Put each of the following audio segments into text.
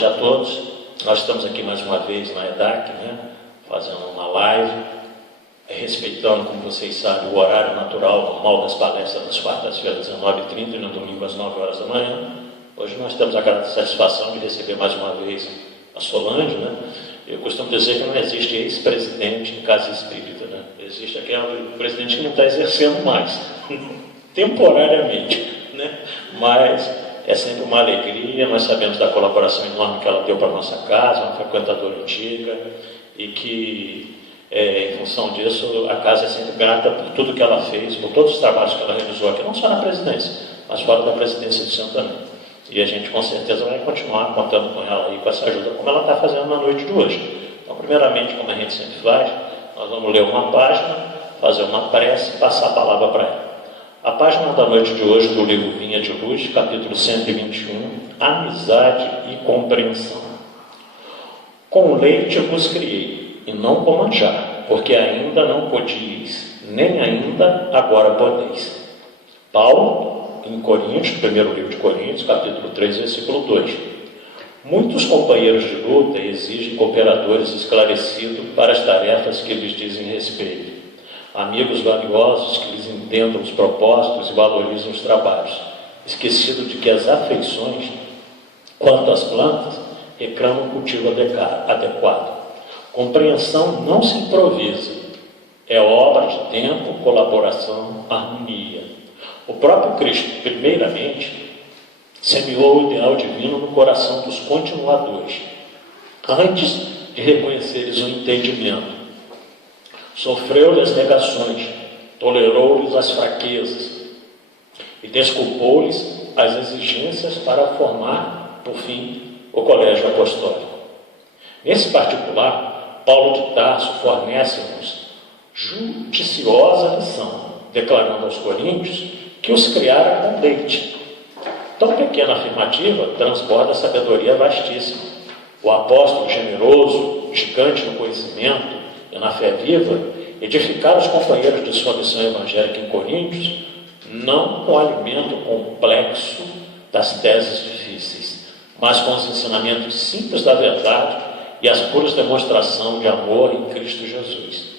noite a todos. Nós estamos aqui mais uma vez na EDAC, fazendo uma live, respeitando, como vocês sabem, o horário natural normal das palestras das quartas-feiras, 19h30, e no domingo às 9 horas da manhã. Hoje nós temos a grata satisfação de receber mais uma vez a Solange. Eu costumo dizer que não existe ex-presidente em casa espírita. Existe aquele presidente que não está exercendo mais, temporariamente, mas é sempre uma alegria. Nós sabemos da colaboração enorme que ela deu para a nossa casa, uma frequentadora antiga, e que, em função disso, a casa é sempre grata por tudo que ela fez, por todos os trabalhos que ela realizou aqui, não só na presidência, mas fora da presidência do Centro também. E a gente, com certeza, vai continuar contando com ela e com essa ajuda, como ela está fazendo na noite de hoje. Então, primeiramente, como a gente sempre faz, nós vamos ler uma página, fazer uma prece e passar a palavra para ela. A página da noite de hoje do livro Vinha de Luz, capítulo 121, Amizade e Compreensão. Com leite vos criei, e não com manjar, porque ainda não podíeis, nem ainda agora podeis. Paulo, em Coríntios, primeiro livro de Coríntios, capítulo 3, versículo 2. Muitos companheiros de luta exigem cooperadores esclarecidos para as tarefas que lhes dizem respeito. Amigos valiosos que lhes entendam os propósitos e valorizam os trabalhos, esquecido de que as afeições, quanto às plantas, reclamam um cultivo adequado. Compreensão não se improvisa, é obra de tempo, colaboração, harmonia. O próprio Cristo, primeiramente, semeou o ideal divino no coração dos continuadores, antes de reconhecer-lhes o entendimento. Sofreu-lhes negações, tolerou-lhes as fraquezas e desculpou-lhes as exigências para formar, por fim, o colégio apostólico. Nesse particular, Paulo de Tarso fornece-nos judiciosa lição, declarando aos coríntios que os criara com leite. Tão pequena afirmativa transborda sabedoria vastíssima. O apóstolo generoso, gigante no conhecimento e na fé viva, edificar os companheiros de sua missão evangélica em Coríntios, não com o alimento complexo das teses difíceis, mas com os ensinamentos simples da verdade e as puras demonstrações de amor em Cristo Jesus.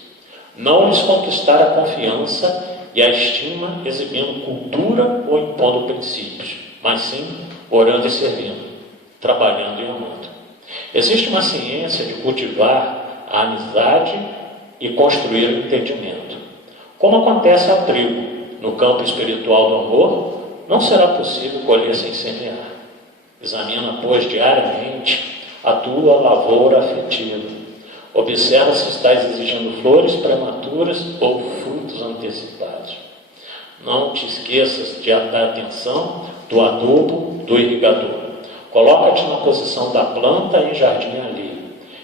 Não lhes conquistar a confiança e a estima exibindo cultura ou impondo princípios, mas sim orando e servindo, trabalhando e amando. Existe uma ciência de cultivar a amizade e construir o entendimento. Como acontece ao trigo, no campo espiritual do amor, não será possível colher sem semear. Examina, pois, diariamente a tua lavoura afetiva. Observa se estás exigindo flores prematuras ou frutos antecipados. Não te esqueças de dar atenção do adubo, do irrigador. Coloca-te na posição da planta em jardim alheio.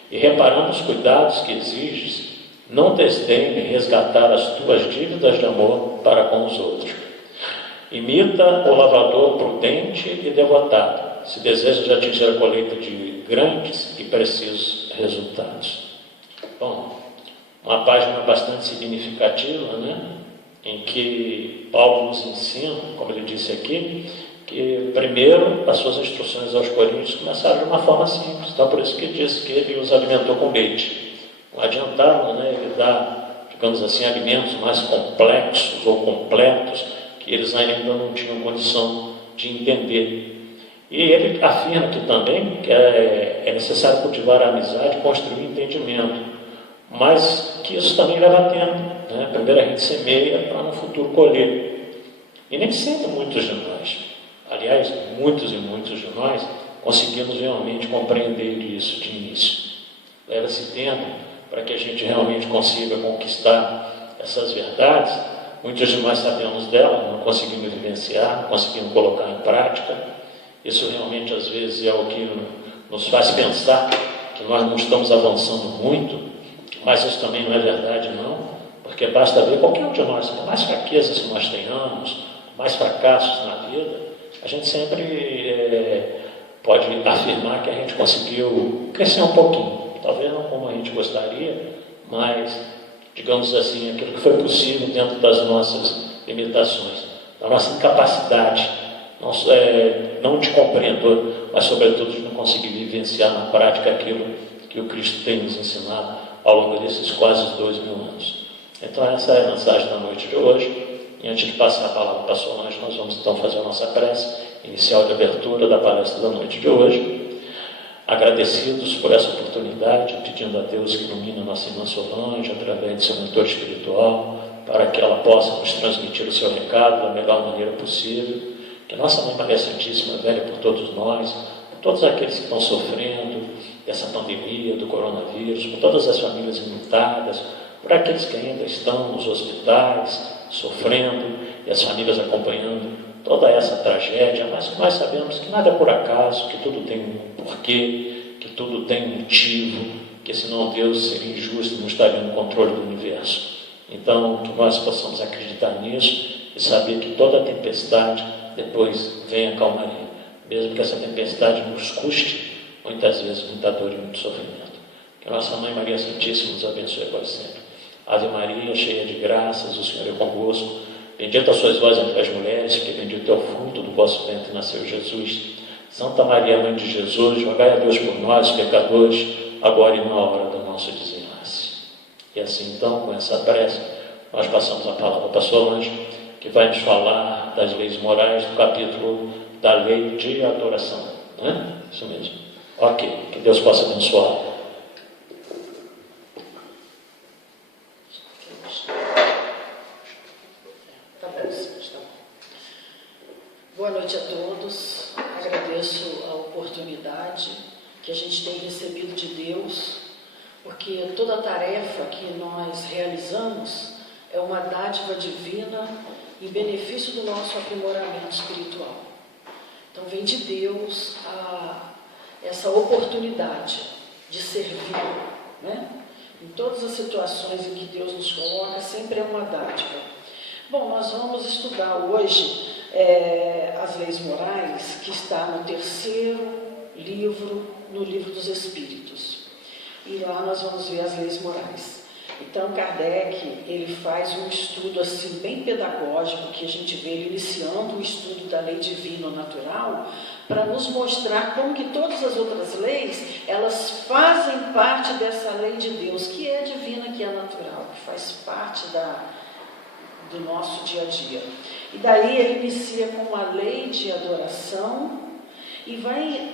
E reparando os cuidados que exiges, não desdenhe resgatar as tuas dívidas de amor para com os outros. Imita o lavrador prudente e devotado, se desejas atingir a colheita de grandes e precisos resultados. Bom, uma página bastante significativa, em que Paulo nos ensina, como ele disse aqui, que primeiro as suas instruções aos coríntios começaram de uma forma simples. Então por isso que diz que ele os alimentou com leite. Não adiantava ele dar, digamos assim, alimentos mais complexos ou completos que eles ainda não tinham condição de entender. E ele afirma aqui também que é necessário cultivar a amizade e construir o entendimento, mas que isso também leva tempo. Primeiro a gente semeia para no futuro colher. E nem sempre muitos de nós, aliás, muitos e muitos de nós, conseguimos realmente compreender isso de início. Leva-se tempo para que a gente realmente consiga conquistar essas verdades. Muitos de nós sabemos delas, não conseguimos vivenciar, não conseguimos colocar em prática. Isso realmente, às vezes, é o que nos faz pensar que nós não estamos avançando muito, mas isso também não é verdade, não, porque basta ver qualquer um de nós, por mais fraquezas que nós tenhamos, mais fracassos na vida, a gente sempre pode afirmar que a gente conseguiu crescer um pouquinho, talvez não como a gente gostaria, mas, digamos assim, aquilo que foi possível dentro das nossas limitações, da nossa incapacidade não te compreendo, mas sobretudo de não conseguir vivenciar na prática aquilo que o Cristo tem nos ensinado ao longo desses quase 2000 anos. Então essa é a mensagem da noite de hoje. E antes de passar a palavra para a Solange, nós vamos então fazer a nossa prece inicial de abertura da palestra da noite de hoje. Agradecidos por essa oportunidade, pedindo a Deus que ilumine a nossa irmã Solange através de seu mentor espiritual, para que ela possa nos transmitir o seu recado da melhor maneira possível. Que nossa Mãe Maria Santíssima velha por todos nós, por todos aqueles que estão sofrendo dessa pandemia, do coronavírus, por todas as famílias enlutadas, por aqueles que ainda estão nos hospitais, sofrendo, e as famílias acompanhando toda essa tragédia, mas que nós sabemos que nada é por acaso, que tudo tem um porquê, que tudo tem um motivo, que senão Deus seria injusto e não estaria no controle do universo. Então, que nós possamos acreditar nisso e saber que toda tempestade depois vem a calmaria, mesmo que essa tempestade nos custe muitas vezes muita dor e muito sofrimento. Que nossa Mãe Maria Santíssima nos abençoe agora sempre. Ave Maria, cheia de graças, o Senhor é convosco. Bendita sois vós entre as mulheres, que bendito é o fruto do vosso ventre, nasceu Jesus. Santa Maria, Mãe de Jesus, rogai a Deus por nós, pecadores, agora e na hora do nosso desenlace. E assim então, com essa prece, nós passamos a palavra para a Solange, que vai nos falar das leis morais do capítulo da lei de adoração. Não é? Isso mesmo. Ok, que Deus possa abençoar. Boa noite a todos. Agradeço a oportunidade que a gente tem recebido de Deus, porque toda tarefa que nós realizamos é uma dádiva divina em benefício do nosso aprimoramento espiritual. Então vem de Deus essa oportunidade de servir, né? Em todas as situações em que Deus nos coloca, sempre é uma dádiva. Bom, nós vamos estudar hoje as leis morais, que está no terceiro livro, no Livro dos Espíritos. E lá nós vamos ver as leis morais. Então, Kardec, ele faz um estudo assim, bem pedagógico, que a gente vê ele iniciando o estudo da lei divina ou natural, para nos mostrar como que todas as outras leis, elas fazem parte dessa lei de Deus, que é divina, que é natural, que faz parte do nosso dia a dia. E daí ele inicia com uma lei de adoração e vai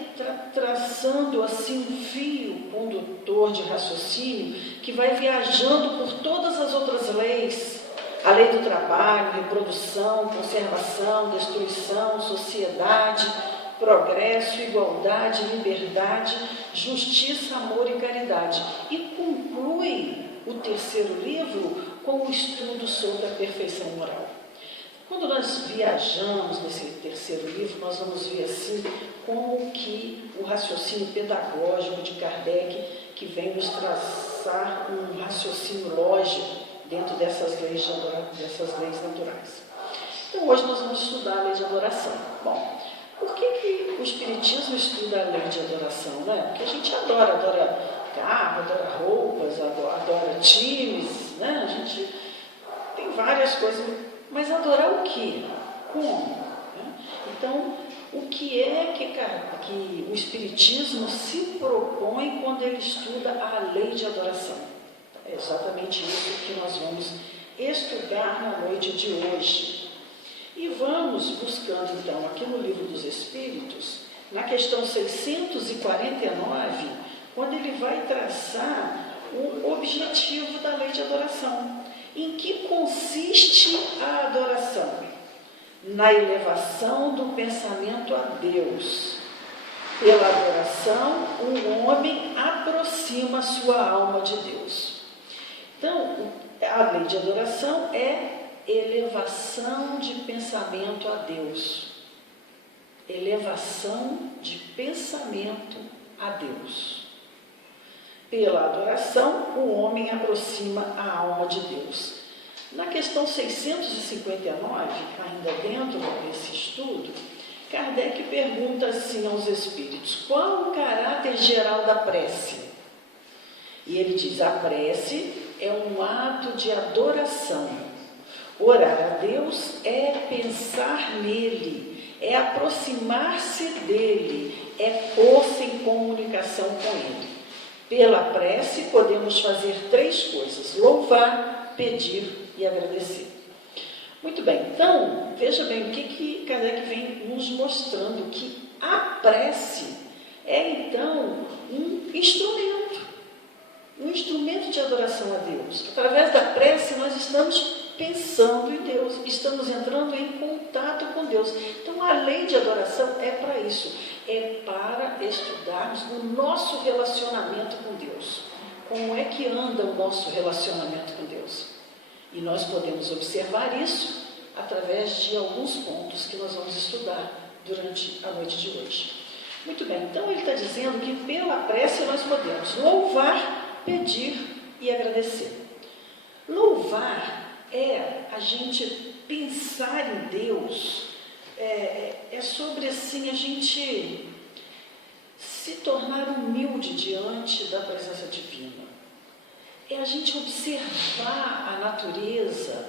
traçando assim um fio condutor de raciocínio que vai viajando por todas as outras leis. A lei do trabalho, reprodução, conservação, destruição, sociedade, progresso, igualdade, liberdade, justiça, amor e caridade. E conclui o terceiro livro com o estudo sobre a perfeição moral. Quando nós viajamos nesse terceiro livro, nós vamos ver assim como que o raciocínio pedagógico de Kardec, que vem nos traçar um raciocínio lógico dentro dessas leis naturais. Então hoje nós vamos estudar a lei de adoração. Bom, por que o Espiritismo estuda a lei de adoração, né? Porque a gente adora carro, adora roupas, adora times, né? A gente tem várias coisas, mas adorar o quê? Como? Então, o que é que o Espiritismo se propõe quando ele estuda a lei de adoração? É exatamente isso que nós vamos estudar na noite de hoje. E vamos buscando, então, aqui no Livro dos Espíritos, na questão 649, quando ele vai traçar o objetivo da lei de adoração. Em que consiste a adoração? Na elevação do pensamento a Deus. Pela adoração, o homem aproxima sua alma de Deus. Então, a lei de adoração é elevação de pensamento a Deus. Elevação de pensamento a Deus. Pela adoração, o homem aproxima a alma de Deus. Na questão 659, ainda dentro desse estudo, Kardec pergunta assim aos espíritos: qual o caráter geral da prece? E ele diz: a prece é um ato de adoração. Orar a Deus é pensar nele, é aproximar-se dele, é pôr-se em comunicação com ele. Pela prece, podemos fazer 3 coisas: louvar, pedir e agradecer. Muito bem, então, veja bem o que Kardec vem nos mostrando, que a prece é, então, um instrumento de adoração a Deus. Através da prece, nós estamos pensando em Deus, estamos entrando em contato com Deus. Então, a lei de adoração é para isso, é para estudarmos o nosso relacionamento com Deus. Como é que anda o nosso relacionamento com Deus? E nós podemos observar isso através de alguns pontos que nós vamos estudar durante a noite de hoje. Muito bem, então ele está dizendo que pela prece nós podemos louvar, pedir e agradecer. Louvar é a gente pensar em Deus, é sobre assim a gente se tornar humilde diante da presença divina. É a gente observar a natureza,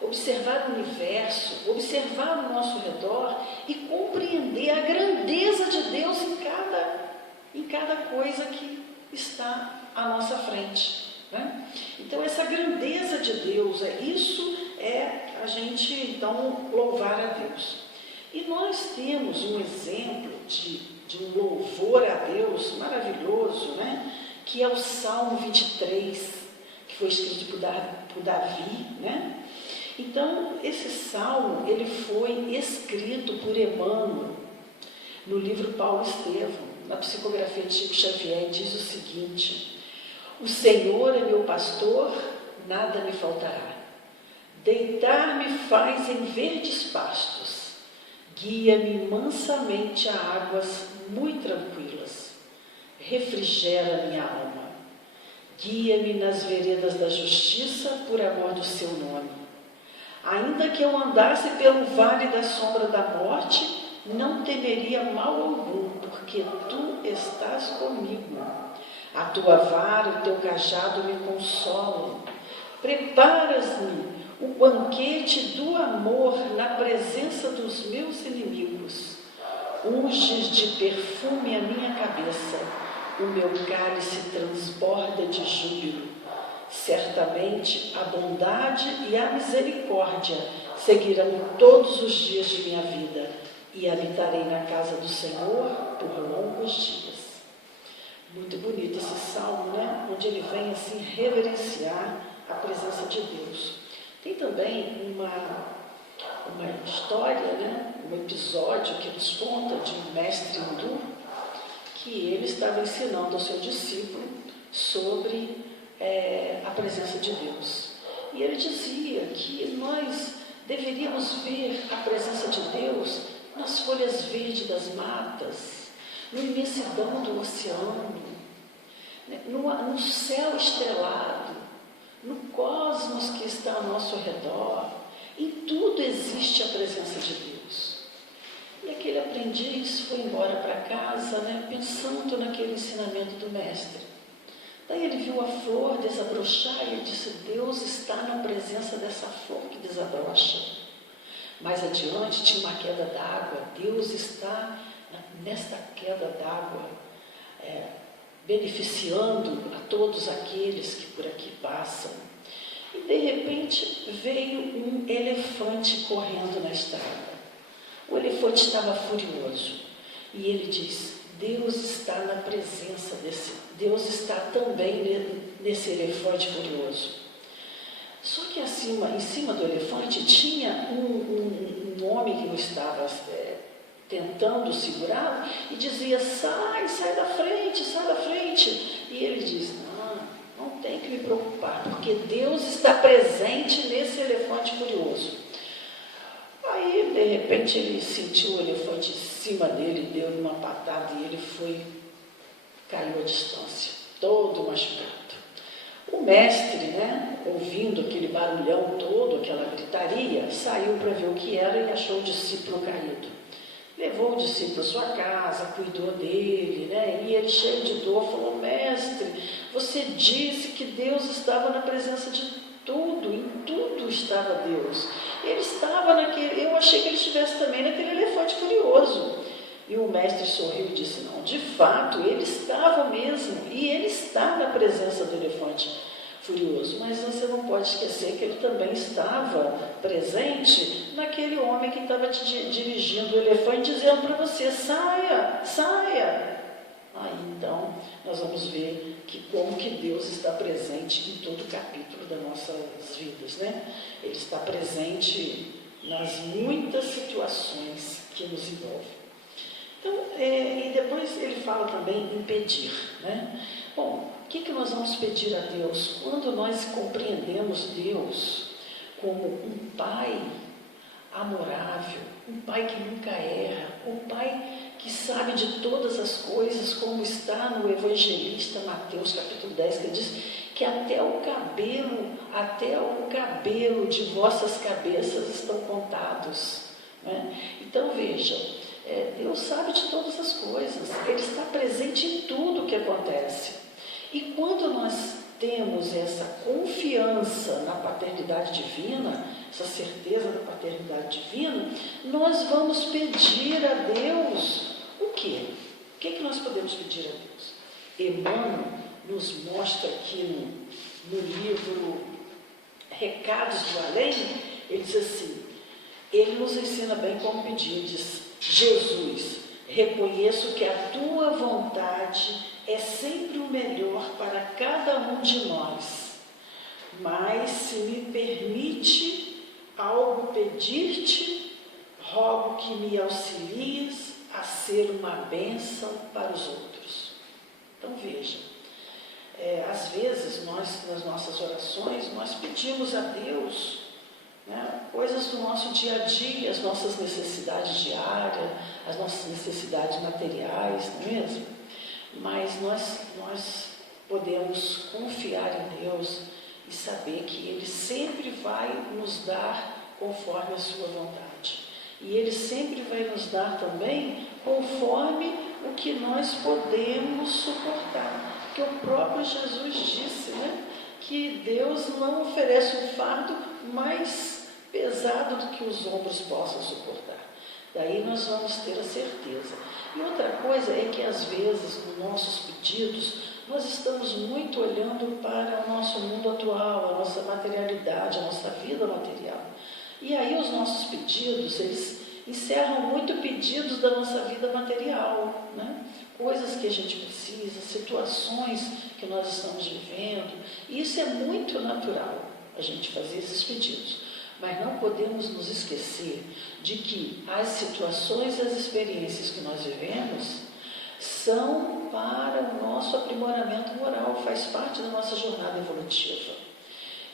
observar o universo, observar o nosso redor e compreender a grandeza de Deus em cada coisa que está à nossa frente, né? Então, essa grandeza de Deus, isso é a gente, então, louvar a Deus. E nós temos um exemplo de um louvor a Deus maravilhoso, né? Que é o Salmo 23, que foi escrito por Davi, né? Então, esse salmo, ele foi escrito por Emmanuel, no livro Paulo Estevão, na psicografia de Chico Xavier, e diz o seguinte: o Senhor é meu pastor, nada me faltará. Deitar-me faz em verdes pastos, guia-me mansamente a águas muito tranquilas, refrigera minha alma, guia-me nas veredas da justiça por amor do seu nome. Ainda que eu andasse pelo vale da sombra da morte, não temeria mal algum, porque tu estás comigo. A tua vara e o teu cajado me consolam. Preparas-me o banquete do amor na presença dos meus inimigos. Unges de perfume a minha cabeça, o meu cálice transborda de júbilo. Certamente a bondade e a misericórdia seguirão todos os dias de minha vida e habitarei na casa do Senhor por longos dias. Muito bonito esse salmo, né? Onde ele vem assim reverenciar a presença de Deus. Tem também uma história, né? Um episódio que nos conta de um mestre hindu que ele estava ensinando ao seu discípulo sobre a presença de Deus. E ele dizia que nós deveríamos ver a presença de Deus nas folhas verdes das matas, na imensidão do oceano, no céu estrelado, no cosmos que está ao nosso redor. Em tudo existe a presença de Deus. E aquele aprendiz foi embora para casa, né, pensando naquele ensinamento do mestre. Daí ele viu a flor desabrochar e ele disse: Deus está na presença dessa flor que desabrocha. Mais adiante tinha uma queda d'água. Deus está nesta queda d'água, beneficiando a todos aqueles que por aqui passam. E de repente veio um elefante correndo na estrada. O elefante estava furioso e ele diz: Deus está na presença Deus está também nesse elefante furioso. Só que em cima do elefante tinha um homem que o estava tentando segurá-lo e dizia: sai da frente, sai da frente. E ele diz: não tem que me preocupar, porque Deus está presente nesse elefante furioso. Aí, de repente, ele sentiu o elefante em cima dele, deu uma patada e ele caiu à distância, todo machucado. O mestre, né, ouvindo aquele barulhão todo, aquela gritaria, saiu para ver o que era e achou o discípulo caído. Levou o discípulo à sua casa, cuidou dele, né, e ele, cheio de dor, falou: mestre, você disse que Deus estava na presença de tudo, em tudo estava Deus. Ele estava eu achei que ele estivesse também naquele elefante furioso. mestre sorriu e disse: não, de fato, ele estava mesmo, e ele está na presença do elefante furioso, mas você não pode esquecer que ele também estava presente naquele homem que estava dirigindo o elefante, dizendo para você: saia, saia. Aí então nós vamos ver que como que Deus está presente em todo o capítulo das nossas vidas, né? Ele está presente nas muitas situações que nos envolvem. Então, e depois ele fala também em pedir, né? Bom, o que nós vamos pedir a Deus? Quando nós compreendemos Deus como um Pai amorável, um Pai que nunca erra, um Pai que sabe de todas as coisas, como está no evangelista Mateus capítulo 10, que diz que até o cabelo de vossas cabeças estão contados, né? Então veja, Deus sabe de todas as coisas, Ele está presente em tudo o que acontece. E quando nós temos essa confiança na paternidade divina, essa certeza da paternidade divina, nós vamos pedir a Deus o quê? O que nós podemos pedir a Deus? Emmanuel nos mostra aqui no livro Recados do Além, ele diz assim, ele nos ensina bem como pedir, diz: Jesus, reconheço que a tua vontade é sempre o melhor para cada um de nós, mas se me permite algo pedir-te, rogo que me auxilies a ser uma bênção para os outros. Então veja, às vezes nós, nas nossas orações, nós pedimos a Deus, né, coisas do nosso dia a dia, as nossas necessidades diárias, as nossas necessidades materiais, não é mesmo? Mas nós podemos confiar em Deus e saber que Ele sempre vai nos dar conforme a sua vontade. E Ele sempre vai nos dar também conforme o que nós podemos suportar. Porque o próprio Jesus disse, né, que Deus não oferece um fardo mais pesado do que os ombros possam suportar. Daí nós vamos ter a certeza. E outra coisa é que às vezes nos nossos pedidos nós estamos muito olhando para o nosso mundo atual, a nossa materialidade, a nossa vida material. E aí os nossos pedidos, eles encerram muito pedidos da nossa vida material, né? Coisas que a gente precisa, situações que nós estamos vivendo. E isso é muito natural, a gente fazer esses pedidos. Mas não podemos nos esquecer de que as situações e as experiências que nós vivemos são para o nosso aprimoramento moral, faz parte da nossa jornada evolutiva.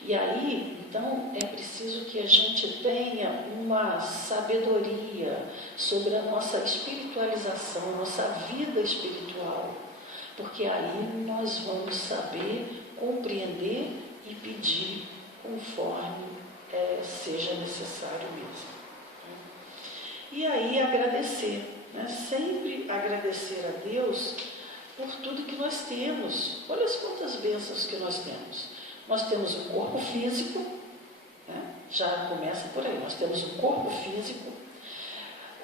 E aí, então, é preciso que a gente tenha uma sabedoria sobre a nossa espiritualização, a nossa vida espiritual, porque aí nós vamos saber compreender e pedir conforme seja necessário mesmo. E aí agradecer, né? Sempre agradecer a Deus por tudo que nós temos. Olha as quantas bênçãos que nós temos. Nós temos um corpo físico, né? Já começa por aí, nós temos um corpo físico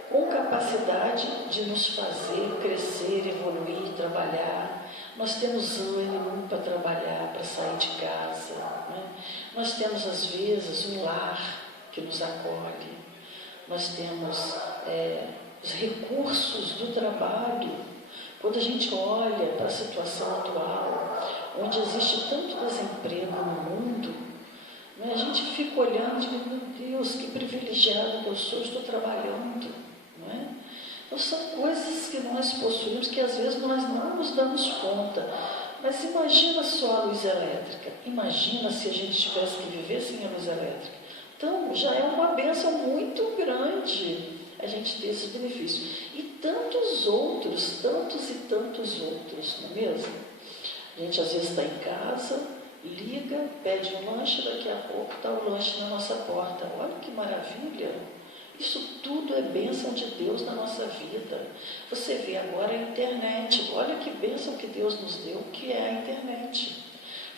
com capacidade de nos fazer crescer, evoluir, trabalhar. Nós temos ânimo para trabalhar, para sair de casa, né? Nós temos às vezes um lar que nos acolhe, nós temos os recursos do trabalho. Quando a gente olha para a situação atual, onde existe tanto desemprego no mundo, né, a gente fica olhando e diz: meu Deus, que privilegiado que eu sou, estou trabalhando. Não é? Então são coisas que nós possuímos que às vezes nós não nos damos conta. Mas imagina só a luz elétrica, imagina se a gente tivesse que viver sem a luz elétrica. Então já é uma bênção muito grande a gente ter esses benefícios. E tantos outros, tantos e tantos outros, não é mesmo? A gente às vezes está em casa, liga, pede um lanche, daqui a pouco está o lanche na nossa porta. Olha que maravilha! Isso tudo é bênção de Deus na nossa vida. Você vê agora a internet, olha que bênção que Deus nos deu, que é a internet.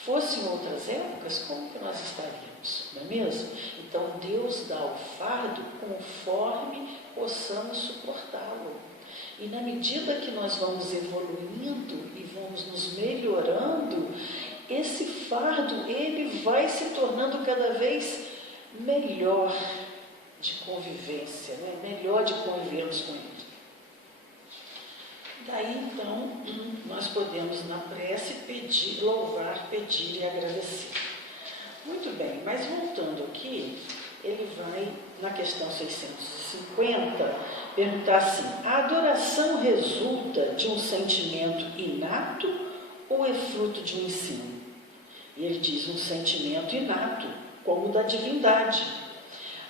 Fosse em outras épocas, como que nós estaríamos, não é mesmo? Então Deus dá o fardo conforme possamos suportá-lo. E na medida que nós vamos evoluindo e vamos nos melhorando, esse fardo, ele vai se tornando cada vez melhor de convivência, né? Melhor de convivermos com ele. Daí, então, nós podemos, na prece, pedir, louvar, pedir e agradecer. Muito bem, mas voltando aqui, ele vai, na questão 650, perguntar assim: a adoração resulta de um sentimento inato ou é fruto de um ensino? E ele diz: um sentimento inato, como o da divindade.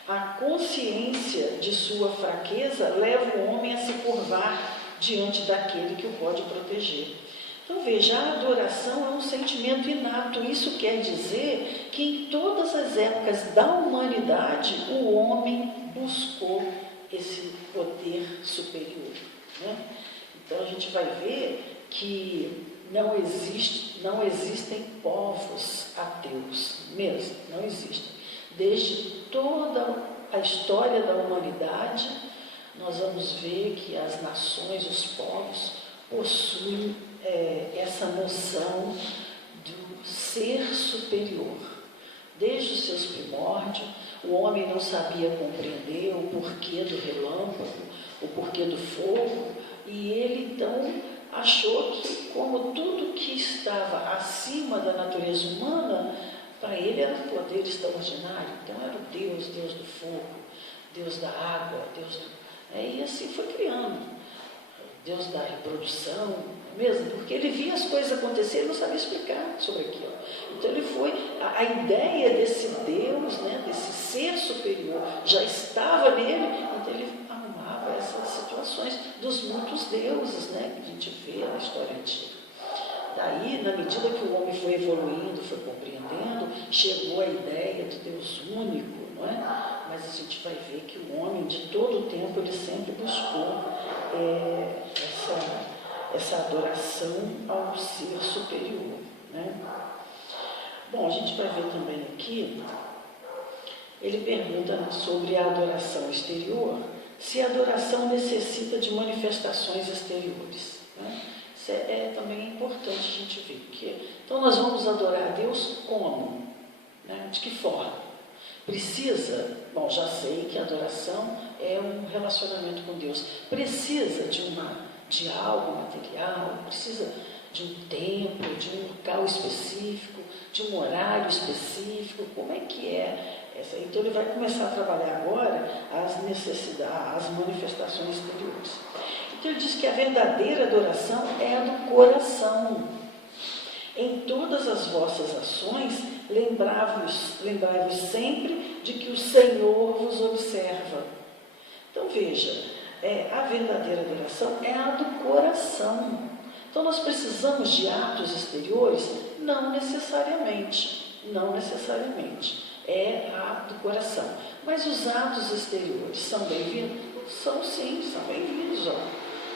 A consciência de sua fraqueza leva o homem a se curvar diante daquele que o pode proteger. Então veja, a adoração é um sentimento inato. Isso quer dizer que em todas as épocas da humanidade o homem buscou esse poder superior, né? Então a gente vai ver que não existem povos ateus, mesmo, não existem. Desde toda a história da humanidade, nós vamos ver que as nações, os povos, possuem essa noção do ser superior. Desde os seus primórdios, o homem não sabia compreender o porquê do relâmpago, o porquê do fogo, e ele então achou que, como tudo que estava acima da natureza humana, para ele era um poder extraordinário. Então era o Deus do fogo, Deus da água, e assim foi criando. Deus da reprodução, não é mesmo? Porque ele via as coisas acontecerem e não sabia explicar sobre aquilo. Então ele foi, a ideia desse Deus, né, desse ser superior, já estava nele, então ele arrumava essas situações dos muitos deuses, né, que a gente vê na história antiga. Daí, na medida que o homem foi evoluindo, foi compreendendo, chegou a ideia do Deus único, não é? Mas a gente vai ver que o homem, de todo o tempo, ele sempre buscou essa adoração ao ser superior, né? Bom, a gente vai ver também aqui, ele pergunta sobre a adoração exterior, se a adoração necessita de manifestações exteriores, né? Isso também importante a gente ver. Então nós vamos adorar a Deus como? Né? De que forma? Precisa, bom, já sei que a adoração é um relacionamento com Deus. Precisa de algo material, precisa de um templo, de um local específico, de um horário específico. Como é que é essa? Então ele vai começar a trabalhar agora as necessidades, as manifestações exteriores. Então ele diz que a verdadeira adoração é a do coração. Em todas as vossas ações, lembrai-vos sempre de que o Senhor vos observa. Então veja, a verdadeira adoração é a do coração. Então nós precisamos de atos exteriores? Não necessariamente, é a do coração. Mas os atos exteriores são bem-vindos? São sim, são bem-vindos.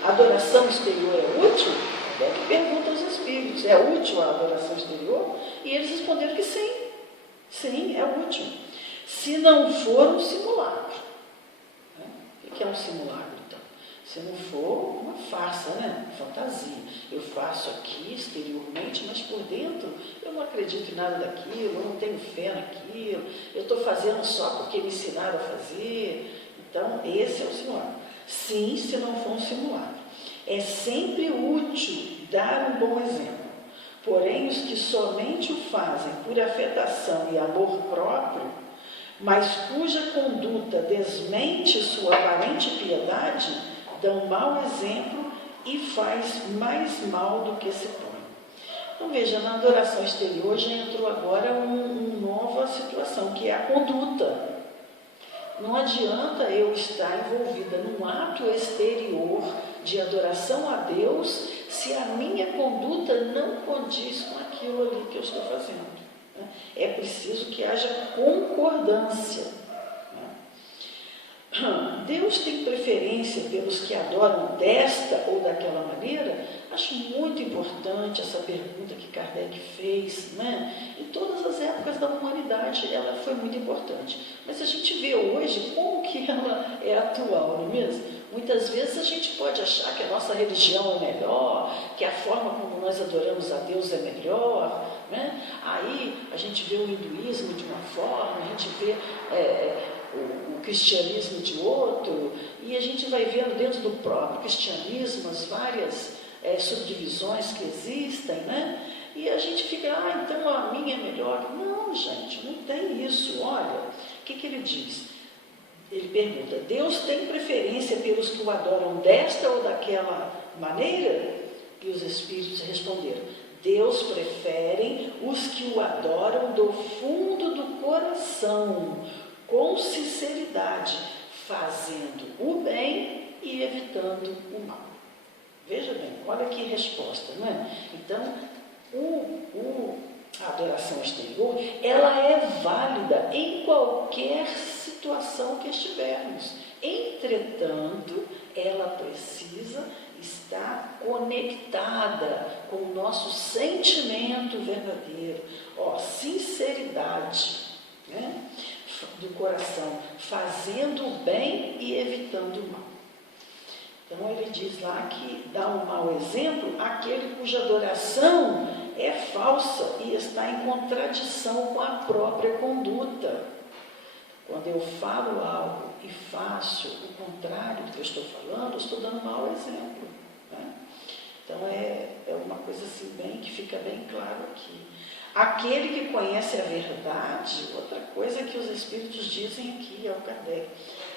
A adoração exterior é útil? É que pergunta aos espíritos, é útil a adoração exterior? E eles responderam que sim, sim, é útil. Se não for um simulacro. Né? O que é um simulacro, então? Se não for uma farsa, né? Fantasia. Eu faço aqui exteriormente, mas por dentro eu não acredito em nada daquilo, eu não tenho fé naquilo, eu estou fazendo só porque me ensinaram a fazer. Então, esse é o simulacro. Sim, se não for um simulacro. É sempre útil dar um bom exemplo. Porém, os que somente o fazem por afetação e amor próprio, mas cuja conduta desmente sua aparente piedade, dão mau exemplo e faz mais mal do que se põe. Então veja, na adoração exterior já entrou agora uma nova situação, que é a conduta. Não adianta eu estar envolvida num ato exterior de adoração a Deus se a minha conduta não condiz com aquilo ali que eu estou fazendo. Né? É preciso que haja concordância. Né? Deus tem preferência pelos que adoram desta ou daquela maneira? Acho muito importante essa pergunta que Kardec fez, né? Em todas as épocas da humanidade ela foi muito importante. Mas a gente vê hoje como que ela é atual, não é mesmo? Muitas vezes a gente pode achar que a nossa religião é melhor, que a forma como nós adoramos a Deus é melhor, né? Aí a gente vê o hinduísmo de uma forma, a gente vê o cristianismo de outro, e a gente vai vendo dentro do próprio cristianismo as várias subdivisões que existem, né? E a gente fica, então a minha é melhor. Não, gente, não tem isso. Olha, o que ele diz? Ele pergunta, Deus tem preferência pelos que o adoram desta ou daquela maneira? E os espíritos responderam, Deus prefere os que o adoram do fundo do coração, com sinceridade, fazendo o bem e evitando o mal. Veja bem, olha que resposta, não é? Então, a adoração exterior, ela é válida em qualquer situação que estivermos. Entretanto, ela precisa estar conectada com o nosso sentimento verdadeiro, sinceridade, né? Do coração, fazendo o bem e evitando o mal. Então ele diz lá que dá um mau exemplo aquele cuja adoração é falsa e está em contradição com a própria conduta. Quando eu falo algo e faço o contrário do que eu estou falando, eu estou dando um mau exemplo, né? Então é uma coisa assim que fica bem claro aqui. Aquele que conhece a verdade, outra coisa que os espíritos dizem aqui ao Kardec,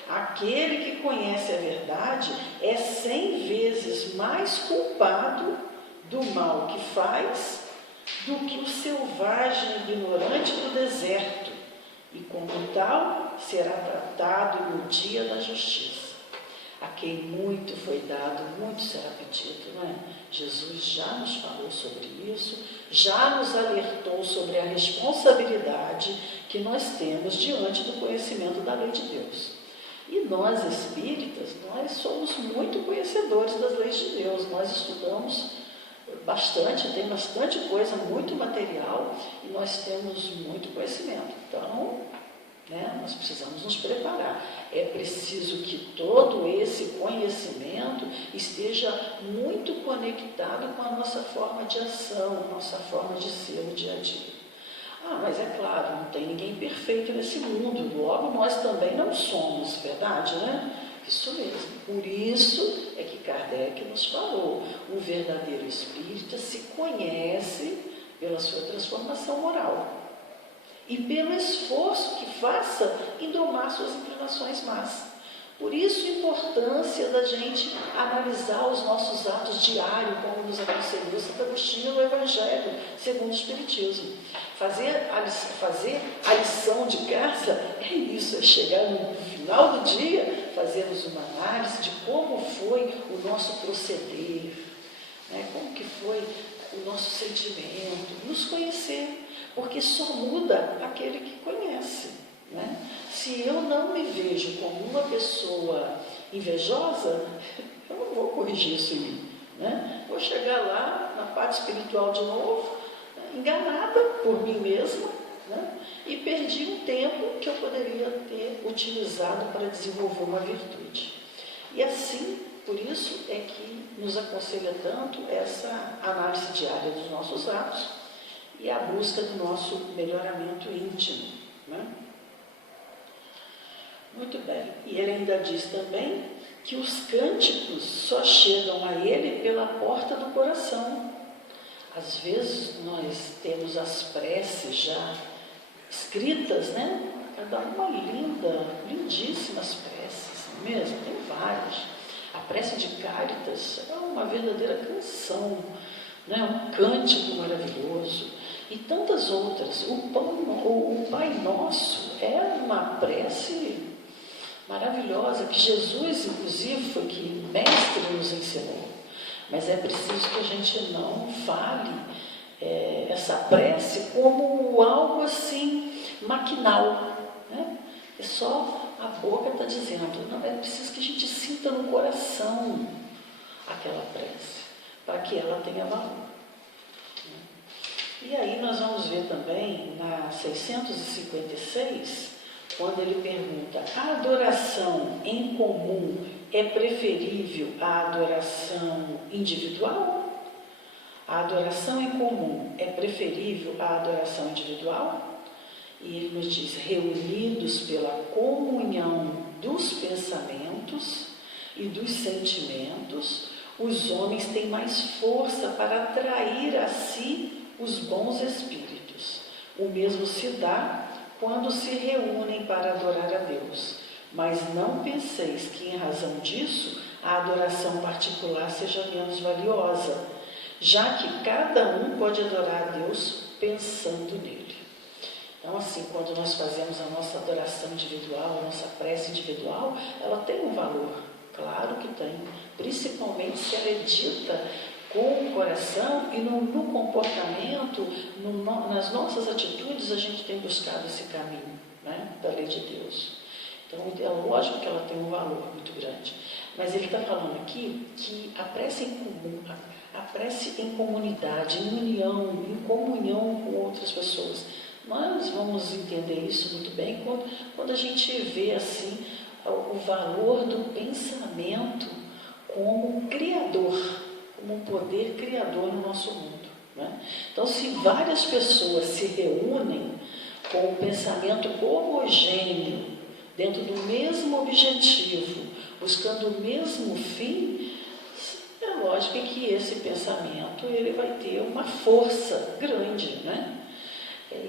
aquele que conhece a verdade é 100 vezes mais culpado do mal que faz do que o selvagem ignorante do deserto, e como tal será tratado no dia da justiça. A quem muito foi dado, muito será pedido, não é? Jesus já nos falou sobre isso, já nos alertou sobre a responsabilidade que nós temos diante do conhecimento da lei de Deus. E nós espíritas, nós somos muito conhecedores das leis de Deus, nós estudamos bastante, tem bastante coisa, muito material, e nós temos muito conhecimento. Então, nós precisamos nos preparar. É preciso que todo esse conhecimento esteja muito conectado com a nossa forma de ação, nossa forma de ser no dia a dia. Mas é claro, não tem ninguém perfeito nesse mundo, logo nós também não somos, verdade, né? Isso mesmo. Por isso é que Kardec nos falou, o verdadeiro espírita se conhece pela sua transformação moral e pelo esforço que faça em domar suas inclinações más. Por isso a importância da gente analisar os nossos atos diários, como nos aconselhou Santo Agostinho no Evangelho, segundo o Espiritismo. Fazer a lição de casa é isso, é chegar no final do dia, fazermos uma análise de como foi o nosso proceder, né? Como que foi o nosso sentimento, nos conhecer, porque só muda aquele que conhece, né? Se eu não me vejo como uma pessoa invejosa, eu não vou corrigir isso em mim, né? Vou chegar lá na parte espiritual de novo, enganada por mim mesma, né? E perdi um tempo que eu poderia ter utilizado para desenvolver uma virtude. E assim, por isso é que nos aconselha tanto essa análise diária dos nossos atos e a busca do nosso melhoramento íntimo, né? Muito bem. E ele ainda diz também que os cânticos só chegam a ele pela porta do coração. Às vezes nós temos as preces já escritas, né? Cada uma linda, lindíssimas preces, não é mesmo? Tem várias. A prece de Cáritas é uma verdadeira canção, né? Um cântico maravilhoso. E tantas outras. O Pai Nosso é uma prece maravilhosa, que Jesus, inclusive, foi que mestre nos ensinou. Mas é preciso que a gente não fale essa prece como algo assim, maquinal, né? É só a boca está dizendo. Não, é preciso que a gente sinta no coração aquela prece, para que ela tenha valor. E aí nós vamos ver também, na 656, quando ele pergunta, a adoração em comum é preferível a adoração individual? A adoração em comum é preferível à adoração individual? E ele nos diz, reunidos pela comunhão dos pensamentos e dos sentimentos, os homens têm mais força para atrair a si os bons espíritos. O mesmo se dá quando se reúnem para adorar a Deus. Mas não penseis que, em razão disso, a adoração particular seja menos valiosa, já que cada um pode adorar a Deus pensando nele. Então, assim, quando nós fazemos a nossa adoração individual, a nossa prece individual, ela tem um valor, claro que tem, principalmente se ela é dita com o coração e no comportamento, nas nossas atitudes, a gente tem buscado esse caminho, né, da lei de Deus. Então, é lógico que ela tem um valor muito grande. Mas ele está falando aqui que a prece em comum, a prece em comunidade, em união, em comunhão com outras pessoas. Nós vamos entender isso muito bem quando a gente vê assim o valor do pensamento como criador, como um poder criador no nosso mundo, né? Então, se várias pessoas se reúnem com um pensamento homogêneo, dentro do mesmo objetivo, buscando o mesmo fim, é lógico que esse pensamento ele vai ter uma força grande, né?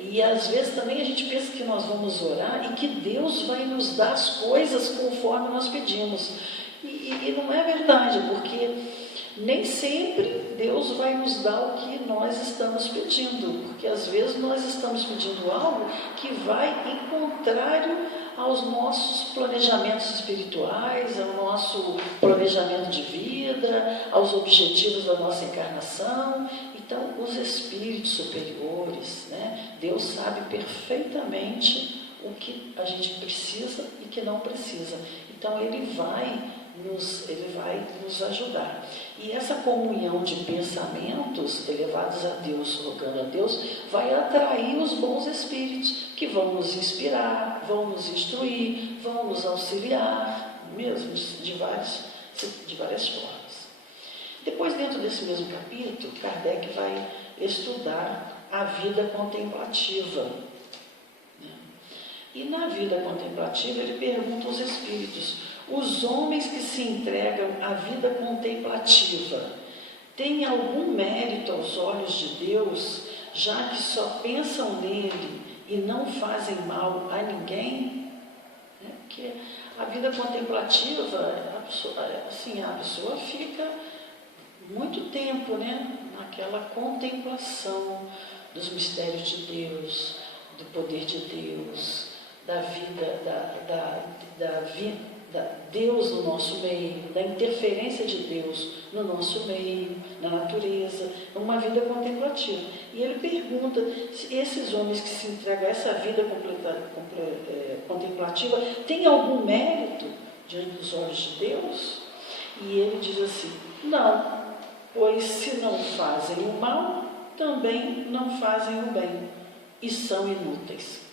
E às vezes também a gente pensa que nós vamos orar e que Deus vai nos dar as coisas conforme nós pedimos. E não é verdade, porque nem sempre Deus vai nos dar o que nós estamos pedindo, porque às vezes nós estamos pedindo algo que vai em contrário aos nossos planejamentos espirituais, ao nosso planejamento de vida, aos objetivos da nossa encarnação. Então, os espíritos superiores, né? Deus sabe perfeitamente o que a gente precisa e que não precisa. Então, Ele vai nos ajudar. E essa comunhão de pensamentos elevados a Deus, rogando a Deus, vai atrair os bons espíritos, que vão nos inspirar, vão nos instruir, vão nos auxiliar, mesmo de várias formas. Depois, dentro desse mesmo capítulo, Kardec vai estudar a vida contemplativa. E na vida contemplativa, ele pergunta aos espíritos: os homens que se entregam à vida contemplativa têm algum mérito aos olhos de Deus, já que só pensam nele e não fazem mal a ninguém? Porque a vida contemplativa, a pessoa fica muito tempo, né, naquela contemplação dos mistérios de Deus, do poder de Deus, da vida, Deus no nosso meio, da interferência de Deus no nosso meio, na natureza, uma vida contemplativa. E ele pergunta se esses homens que se entregam a essa vida contemplativa têm algum mérito diante dos olhos de Deus? E ele diz assim: não, pois se não fazem o mal, também não fazem o bem, e são inúteis.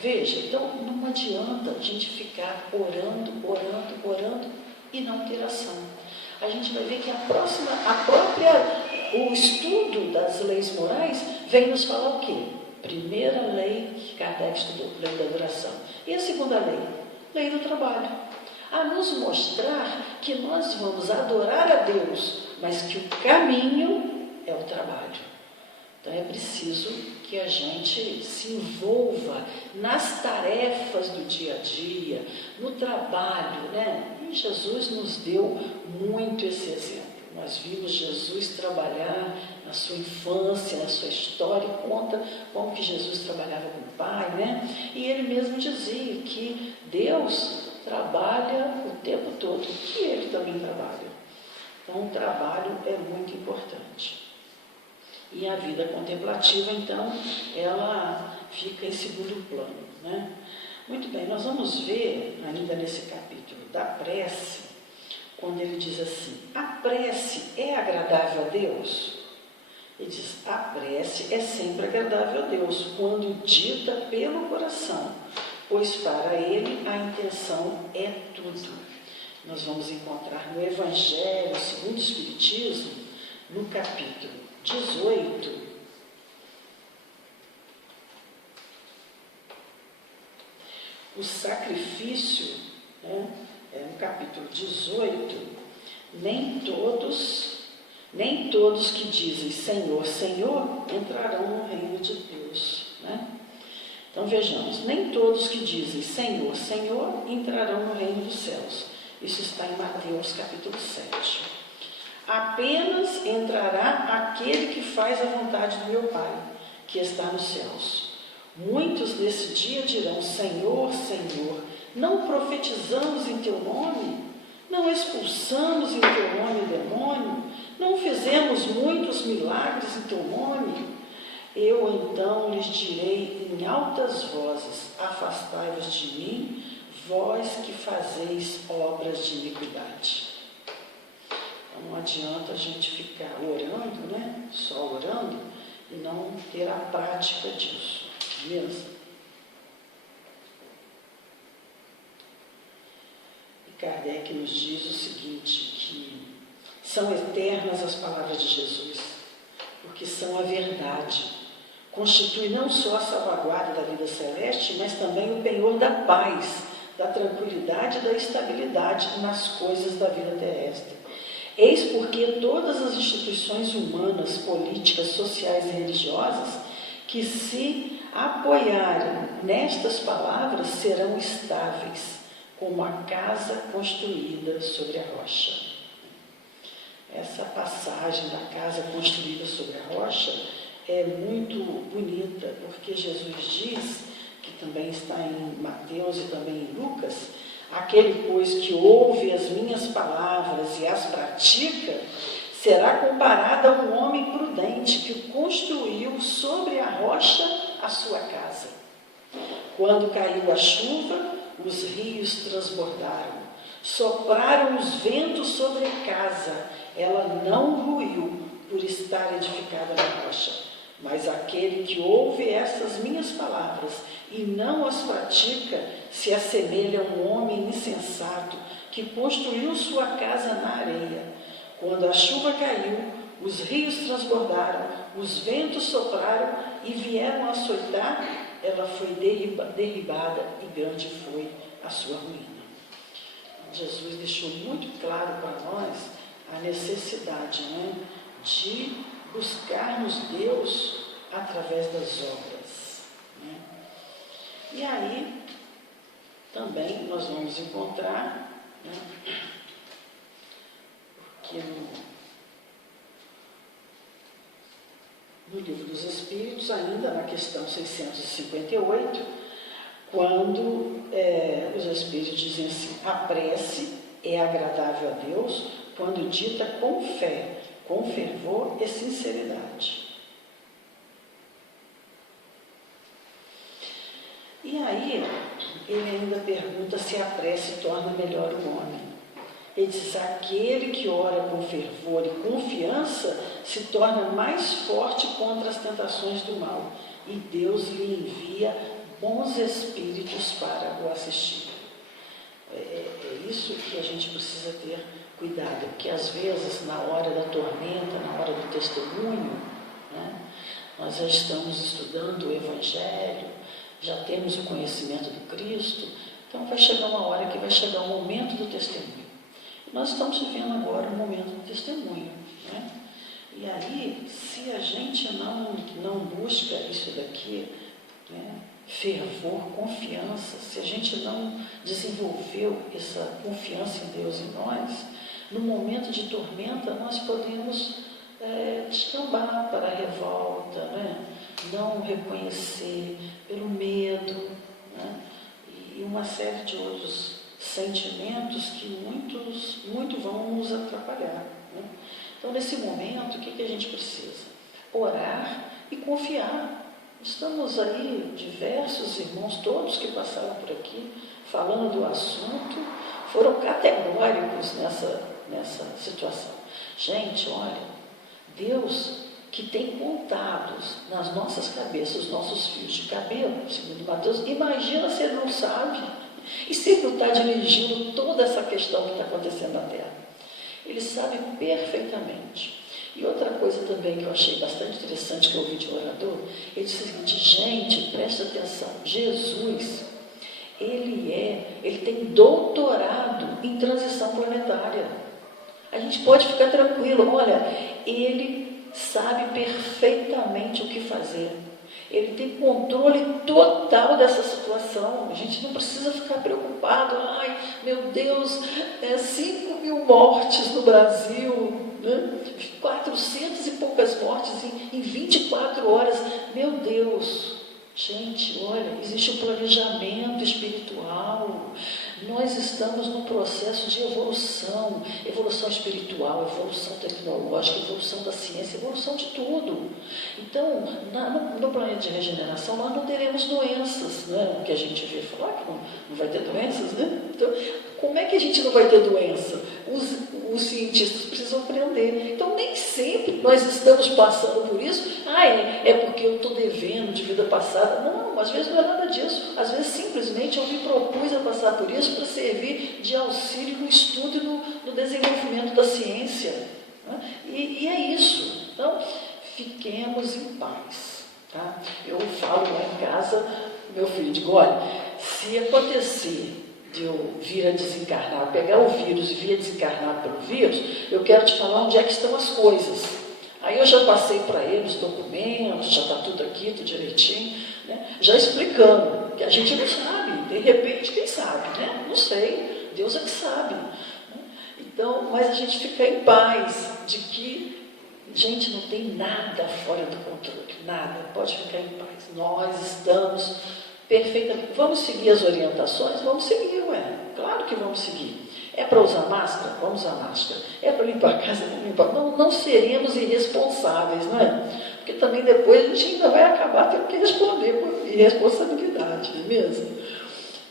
Veja, então não adianta a gente ficar orando e não ter ação. A gente vai ver que o estudo das leis morais vem nos falar o quê? Primeira lei que Kardec estudou, lei da adoração. E a segunda lei? Lei do trabalho. A nos mostrar que nós vamos adorar a Deus, mas que o caminho é o trabalho. Então é preciso que a gente se envolva nas tarefas do dia a dia, no trabalho, né? E Jesus nos deu muito esse exemplo. Nós vimos Jesus trabalhar na sua infância, na sua história, e conta como que Jesus trabalhava com o Pai, né? E ele mesmo dizia que Deus trabalha o tempo todo, e ele também trabalha. Então o trabalho é muito importante. E a vida contemplativa, então, ela fica em segundo plano, né? Muito bem, nós vamos ver, ainda nesse capítulo da prece, quando ele diz assim: a prece é agradável a Deus? Ele diz: a prece é sempre agradável a Deus, quando dita pelo coração, pois para ele a intenção é tudo. nós vamos encontrar no Evangelho segundo o Espiritismo, no capítulo 18, o sacrifício, né? No capítulo 18, nem todos que dizem Senhor, Senhor, entrarão no reino de Deus, né? Então vejamos, nem todos que dizem Senhor, Senhor, entrarão no reino dos céus. Isso está em Mateus capítulo 7. Apenas entrará aquele que faz a vontade do meu Pai, que está nos céus. Muitos nesse dia dirão, Senhor, Senhor, não profetizamos em teu nome? Não expulsamos em teu nome o demônio? Não fizemos muitos milagres em teu nome? Eu então lhes direi em altas vozes, afastai-vos de mim, vós que fazeis obras de iniquidade. Então, não adianta a gente ficar orando, né? Só orando, e não ter a prática disso, mesmo. E Kardec nos diz o seguinte, que são eternas as palavras de Jesus, porque são a verdade. Constitui não só a salvaguarda da vida celeste, mas também o penhor da paz, da tranquilidade e da estabilidade nas coisas da vida terrestre. Eis porque todas as instituições humanas, políticas, sociais e religiosas que se apoiarem nestas palavras serão estáveis, como a casa construída sobre a rocha. Essa passagem da casa construída sobre a rocha é muito bonita, porque Jesus diz, que também está em Mateus e também em Lucas, aquele, pois, que ouve as minhas palavras e as pratica, será comparado a um homem prudente que construiu sobre a rocha a sua casa. Quando caiu a chuva, os rios transbordaram, sopraram os ventos sobre a casa, ela não ruiu por estar edificada na rocha. Mas aquele que ouve estas minhas palavras e não as pratica, se assemelha a um homem insensato que construiu sua casa na areia. Quando a chuva caiu, os rios transbordaram, os ventos sopraram e vieram açoitar, ela foi derribada e grande foi a sua ruína. Jesus deixou muito claro para nós a necessidade, né, de buscarmos Deus através das obras, né? E aí também nós vamos encontrar, né, porque no Livro dos Espíritos, ainda na questão 658, quando os Espíritos dizem assim, a prece é agradável a Deus quando dita com fé, com fervor e sinceridade. E aí, ele ainda pergunta se a prece torna melhor o homem. Ele diz, aquele que ora com fervor e confiança se torna mais forte contra as tentações do mal, e Deus lhe envia bons espíritos para o assistir. É isso que a gente precisa ter cuidado, porque às vezes, na hora da tormenta, na hora do testemunho, né, nós já estamos estudando o Evangelho, já temos o conhecimento do Cristo, então vai chegar uma hora que vai chegar o momento do testemunho. E nós estamos vivendo agora o momento do testemunho, né? E aí, se a gente não busca isso daqui, né, fervor, confiança, se a gente não desenvolveu essa confiança em Deus em nós, no momento de tormenta, nós podemos descambar para a revolta, né? Não reconhecer pelo medo, né? E uma série de outros sentimentos que muito vão nos atrapalhar, né? Então, nesse momento, o que a gente precisa? Orar e confiar. Estamos aí, diversos irmãos, todos que passaram por aqui, falando do assunto, foram categóricos nessa situação. Gente, olha, Deus que tem contados nas nossas cabeças os nossos fios de cabelo, segundo Mateus, imagina se Ele não sabe. E se Ele não está dirigindo toda essa questão que está acontecendo na Terra? Ele sabe perfeitamente. E outra coisa também que eu achei bastante interessante que eu ouvi de um orador, ele disse o seguinte: gente, presta atenção, Jesus, ele tem doutorado em transição planetária. A gente pode ficar tranquilo, olha, ele sabe perfeitamente o que fazer. Ele tem controle total dessa situação. A gente não precisa ficar preocupado. Ai, meu Deus, 5.000 mortes no Brasil, né? 400 e poucas mortes em 24 horas. Meu Deus, gente, olha, existe um planejamento espiritual. Nós estamos num processo de evolução espiritual, evolução tecnológica, evolução da ciência, evolução de tudo. Então, no planeta de regeneração, nós não teremos doenças, né? O que a gente vê falar que não vai ter doenças, né? Então, como é que a gente não vai ter doença? Os cientistas precisam aprender. Então, nem sempre nós estamos passando por isso. É porque eu estou devendo de vida passada. Não, às vezes não é nada disso. Às vezes, simplesmente, eu me propus a passar por isso para servir de auxílio no estudo e no desenvolvimento da ciência. Né? E é isso. Então, fiquemos em paz. Tá? Eu falo lá em casa, meu filho, digo, olha, se acontecer de eu vir a desencarnar, pegar o vírus e vir a desencarnar pelo vírus, eu quero te falar onde é que estão as coisas. Aí eu já passei para ele os documentos, já está tudo aqui, tudo direitinho, né? Já explicando, que a gente não sabe, de repente, quem sabe, né? Não sei, Deus é que sabe. Né? Então, mas a gente fica em paz de que, gente, não tem nada fora do controle, nada, pode ficar em paz. Nós estamos perfeitamente. Vamos seguir as orientações? Vamos seguir, claro que vamos seguir. É para usar máscara? Vamos usar máscara. É para limpar a casa? Vamos limpar. Não seremos irresponsáveis, não é? Porque também depois a gente ainda vai acabar tendo que responder por irresponsabilidade, não é mesmo?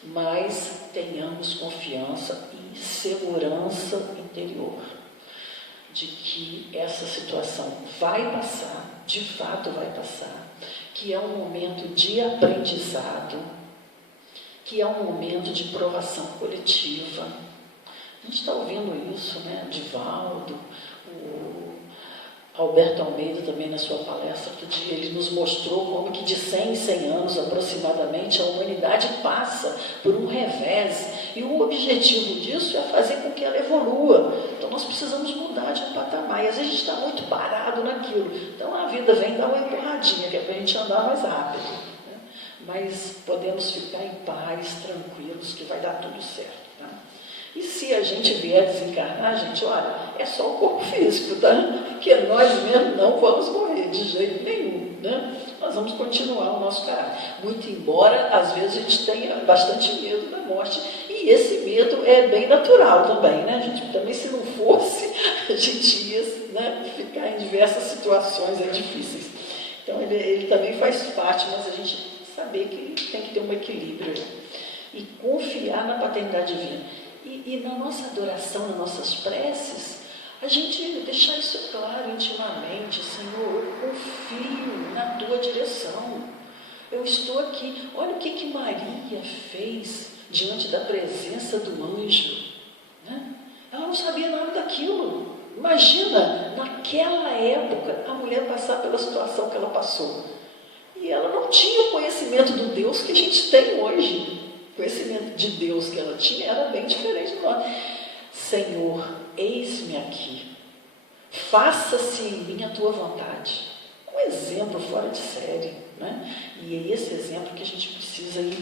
Mas tenhamos confiança e segurança interior de que essa situação vai passar, de fato vai passar, que é um momento de aprendizado, que é um momento de provação coletiva. A gente está ouvindo isso, né? Divaldo, o Alberto Almeida também na sua palestra outro dia, ele nos mostrou como que de 100 em 100 anos aproximadamente a humanidade passa por um revés, e o objetivo disso é fazer com que ela evolua. Então nós precisamos mudar de um patamar, e às vezes a gente está muito parado naquilo, então a vida vem dar uma empurradinha, que é para a gente andar mais rápido, né? Mas podemos ficar em paz, tranquilos, que vai dar tudo certo, tá? E se a gente vier desencarnar, gente, olha, é só o corpo físico, tá? Porque nós mesmos não vamos morrer de jeito nenhum, né? Nós vamos continuar o nosso caráter. Muito embora, às vezes, a gente tenha bastante medo da morte, e esse medo é bem natural também, né, gente? Também, se não fosse, a gente ia, né, ficar em diversas situações difíceis. Então, ele também faz parte, mas a gente saber que tem que ter um equilíbrio, né? E confiar na paternidade divina. E na nossa adoração, nas nossas preces, a gente deixar isso claro intimamente: Senhor, eu confio na Tua direção, eu estou aqui. Olha o que Maria fez diante da presença do anjo, né? Ela não sabia nada daquilo. Imagina, naquela época, a mulher passar pela situação que ela passou. E ela não tinha o conhecimento do Deus que a gente tem hoje. O conhecimento de Deus que ela tinha era bem diferente do nosso. Senhor, eis-me aqui, faça-se em mim a tua vontade. Um exemplo fora de série, né? E é esse exemplo que a gente precisa ir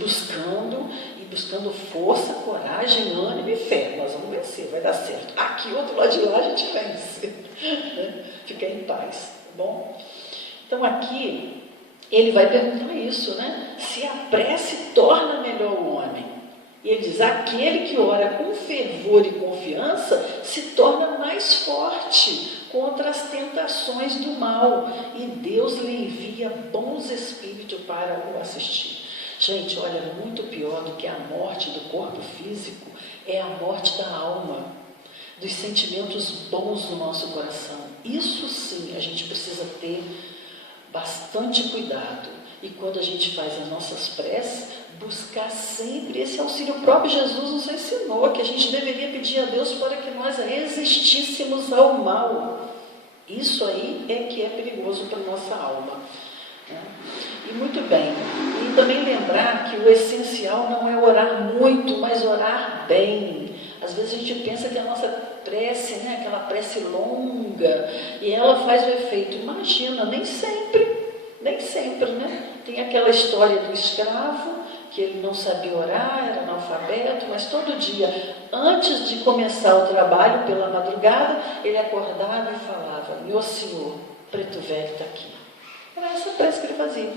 buscando força, coragem, ânimo e fé. Nós vamos vencer, vai dar certo. Aqui, outro lado de lá, a gente vence. Fica em paz, tá bom? Então, aqui, ele vai perguntar isso, né? Se a prece torna melhor o homem. E ele diz: aquele que ora com fervor e confiança se torna mais forte contra as tentações do mal, e Deus lhe envia bons espíritos para o assistir. Gente, olha, muito pior do que a morte do corpo físico é a morte da alma, dos sentimentos bons no nosso coração. Isso sim, a gente precisa ter bastante cuidado. E quando a gente faz as nossas preces, buscar sempre esse auxílio. O próprio Jesus nos ensinou que a gente deveria pedir a Deus para que nós resistíssemos ao mal. Isso aí é que é perigoso para a nossa alma. E muito bem, e também lembrar que o essencial não é orar muito, mas orar bem. Às vezes a gente pensa que a nossa prece, né, aquela prece longa, e ela faz o efeito. Imagina, nem sempre, né? Tem aquela história do escravo, que ele não sabia orar, era analfabeto, mas todo dia, antes de começar o trabalho pela madrugada, ele acordava e falava: meu Senhor, preto velho está aqui. Era essa prece que ele fazia.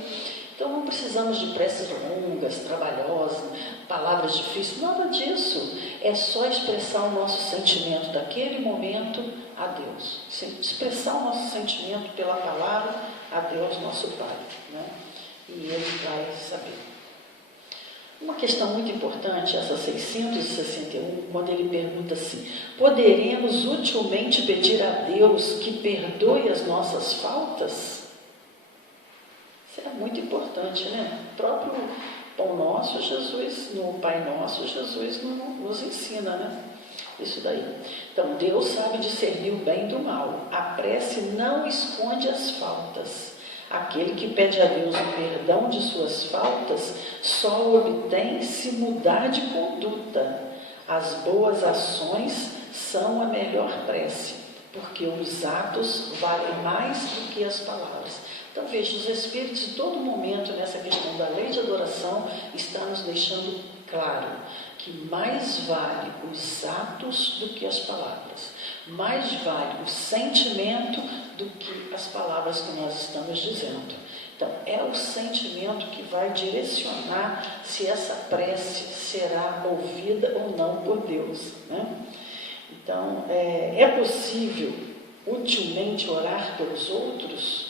Então não precisamos de preces longas, trabalhosas, palavras difíceis, nada disso. É só expressar o nosso sentimento daquele momento a Deus. Expressar o nosso sentimento pela palavra a Deus, nosso Pai, né? E Ele vai saber. Uma questão muito importante, essa 661, quando ele pergunta assim: poderemos utilmente pedir a Deus que perdoe as nossas faltas? Isso é muito importante, né? O próprio Pão Nosso, Jesus, no Pai Nosso, Jesus nos ensina, né? Isso daí. Então, Deus sabe discernir o bem do mal. A prece não esconde as faltas. Aquele que pede a Deus o perdão de suas faltas só obtém se mudar de conduta. As boas ações são a melhor prece, porque os atos valem mais do que as palavras. Então veja, os Espíritos em todo momento nessa questão da lei de adoração está nos deixando claro que mais vale os atos do que as palavras. Mais vale o sentimento do que as palavras que nós estamos dizendo. Então, é o sentimento que vai direcionar se essa prece será ouvida ou não por Deus, né? Então, é possível utilmente orar pelos outros?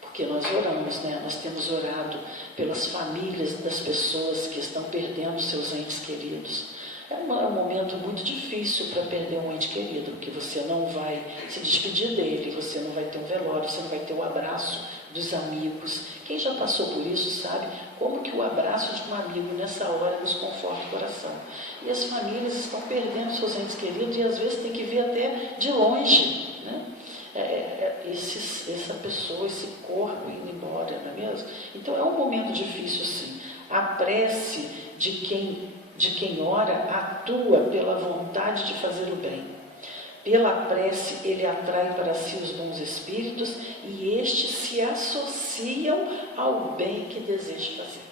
Porque nós oramos, né? Nós temos orado pelas famílias das pessoas que estão perdendo seus entes queridos. É um momento muito difícil para perder um ente querido, porque você não vai se despedir dele, você não vai ter um velório, você não vai ter o abraço dos amigos. Quem já passou por isso sabe como que o abraço de um amigo nessa hora nos conforta o coração. E as famílias estão perdendo seus entes queridos e às vezes tem que ver até de longe, né? Essa pessoa, esse corpo indo embora, não é mesmo? Então é um momento difícil, sim. A prece de quem ora atua pela vontade de fazer o bem. Pela prece ele atrai para si os bons espíritos e estes se associam ao bem que deseja fazer.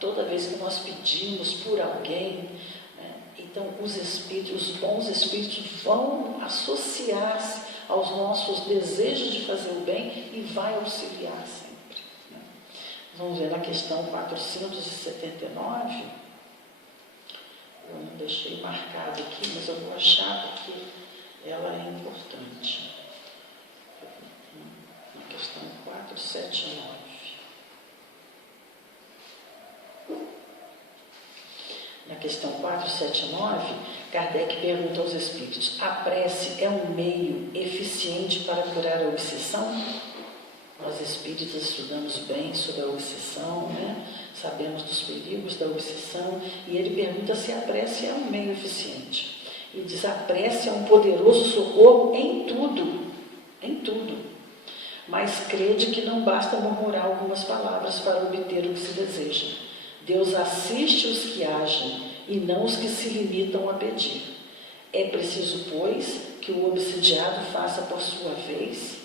Toda vez que nós pedimos por alguém, né, então os bons espíritos vão associar-se aos nossos desejos de fazer o bem e vai auxiliar sempre, né? Vamos ver na questão 479. Eu não deixei marcado aqui, mas eu vou achar porque ela é importante. Na questão 479. Na questão 479, Kardec pergunta aos espíritos: a prece é um meio eficiente para curar a obsessão? Nós espíritas estudamos bem sobre a obsessão, né? Sabemos dos perigos da obsessão, e ele pergunta se a prece é um meio eficiente. E diz: a prece é um poderoso socorro em tudo. Mas crede que não basta murmurar algumas palavras para obter o que se deseja. Deus assiste os que agem e não os que se limitam a pedir. É preciso, pois, que o obsidiado faça por sua vez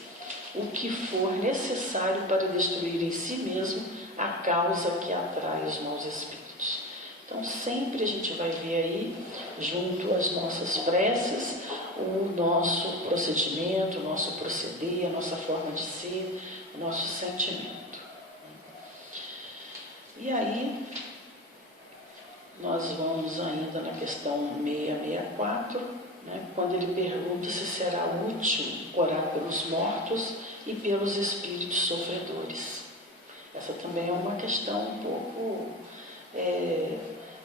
o que for necessário para destruir em si mesmo a causa que atrai os maus espíritos. Então, sempre a gente vai ver aí, junto às nossas preces, o nosso procedimento, o nosso proceder, a nossa forma de ser, o nosso sentimento. E aí, nós vamos ainda na questão 664, né, quando ele pergunta se será útil orar pelos mortos e pelos espíritos sofredores. Essa também é uma questão um pouco